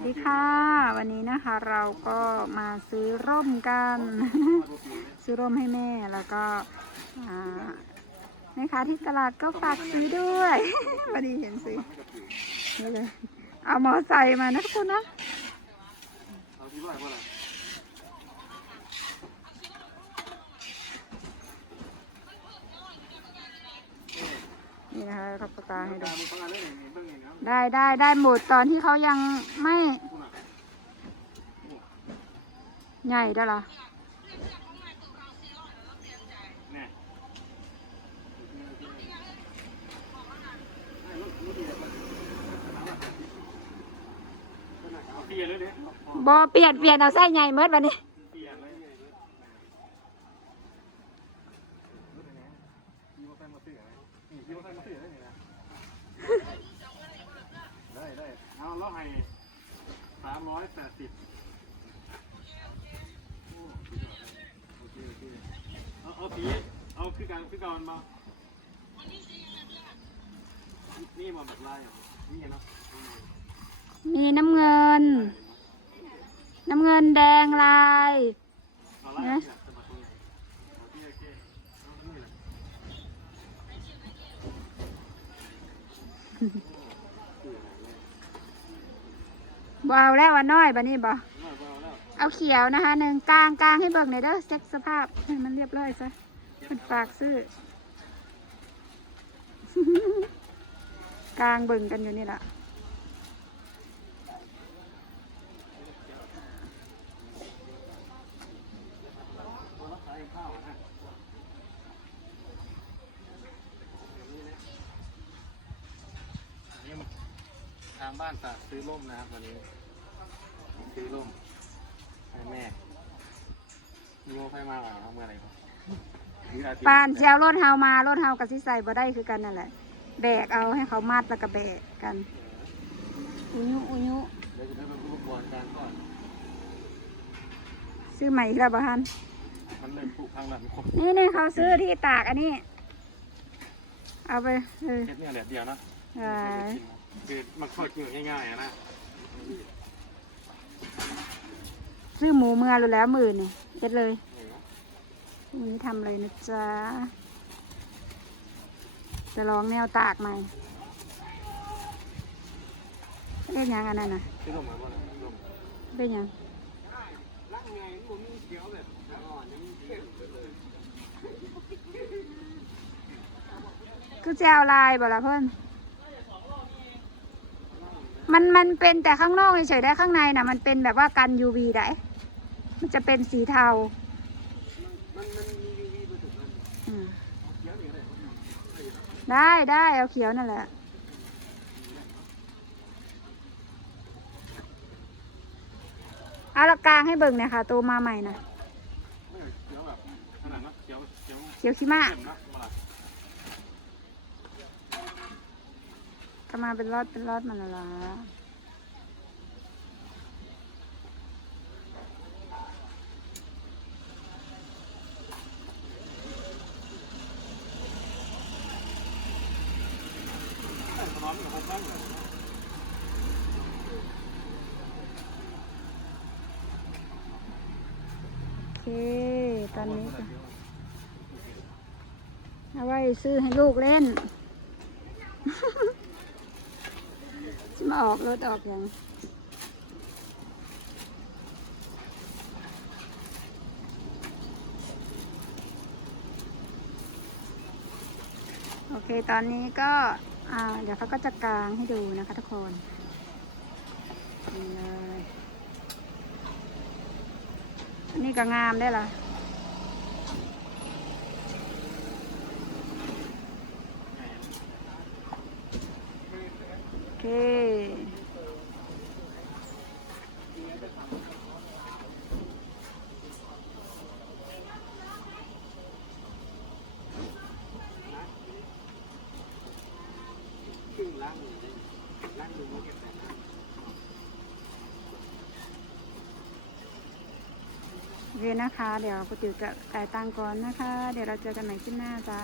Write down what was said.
วัสดีค่ะ วันนี้นะคะเราก็มาซื้อร่มกัน ซื้อร่มให้แม่แล้วก็แม่ค้าที่ตลาดก็ฝากซื้อด้วยพอดีเห็นซื้อนี่เลยเอามอไซค์มานะทุกคนนะนี่นะคะเขาประกาศให้ดู ได้ได้ได้หมดตอนที่เขายังไม่ ใหญ่ได้ละบอเปลี่ยนเปลี่ยนเอาไส้ใหญ่เมื่อวันนี้ย เอาแล้วให้สามร้อยแปดสิบโอเคโอเคเอาเอาสีเอาคือการคือการมานี่มันแบบลายอะนี่เนาะมีน้ำเงิน น้ำเงินแดงลายเอาลายเนี่ยจะมาตรงไหนโอเคโอเคเอานี่แหละ บเอาแล้วว่าน้อยบันนี้บอเอาเอาแล้วเอาเขียวนะคะหนึ่งกลางกลางให้เบิกหน่อยเด้อเช็คสภาพให้มันเรียบร้อยซะมันฝากซื้อกลางเบิ่งกันอยู่นี่แหละ เอาแล้วขายข้าวนะอันนี้ทางบ้านฝากซื้อร่มนะครับวันนี้ ซื้อร่มให้แม่มีโมไฟมาก่อนเอาเมื่อไหร่ครับปานเจียวรถเฮามารถเฮากับสิใส่บ่ได้คือกันนั่นแหละ แบกเอาให้เขามัดแล้วก็แบกกัน อุยุอุยุเดี๋ยวจะได้เป็นอุปกรณ์การก่อน ซื้อใหม่อีกแล้วบ่ฮันมันเลยผูกพังแล้วมันครบนี่นี่เขาซื้อที่ตากอันนี้ เอาไปเออเทปเนี่ยแหละเดียวนะ เออ คือมันค่อยกินง่ายๆอะนะซื้อหมูเมื่อรู้แล้วหมื่นนี่เด็ดเลยวันนี้ทำเลยนะจ๊ะ จะลองแนวตากใหม่เล่นยังอันนั้นน่ะซื้อร่มมาบ่ล่ะร่มเป็นยังร่างไงมันมีเขียวแบบอ่อนยังมีเขียวเลยคือแจวลายบ่ละเพื่อน มันมันเป็นแต่ข้างนอกเฉยๆได้ข้างในน่ะมันเป็นแบบว่ากัน UV ได้ มันจะเป็นสีเทามันมันมียูวีผสมกันอืมเขียวอย่างไรได้ได้เอาเขียวนั่นแหละเอาละกลางให้เบิ่งหน่อยค่ะตัวมาใหม่นะเขียวแบบขนาดนั้นเขียวเขียวเขียวขี้มา ก็มาเป็นรอดเป็นรอดมันละละโอเค ตอนนี้ก็เอาไว้ซื้อให้ลูกเล่น มาออกรถออกยังโอเค ตอนนี้ก็เดี๋ยวเขาก็จะกลางให้ดูนะคะทุกคนนี่ก็งามได้ละ เคเลยล้างดูมันเก็บแต่น้โอเคนะคะ เดี๋ยวปติวจะจ่ายตังค์ก่อนนะคะ เดี๋ยวเราเจอกันใหม่คลิปหน้าจ้า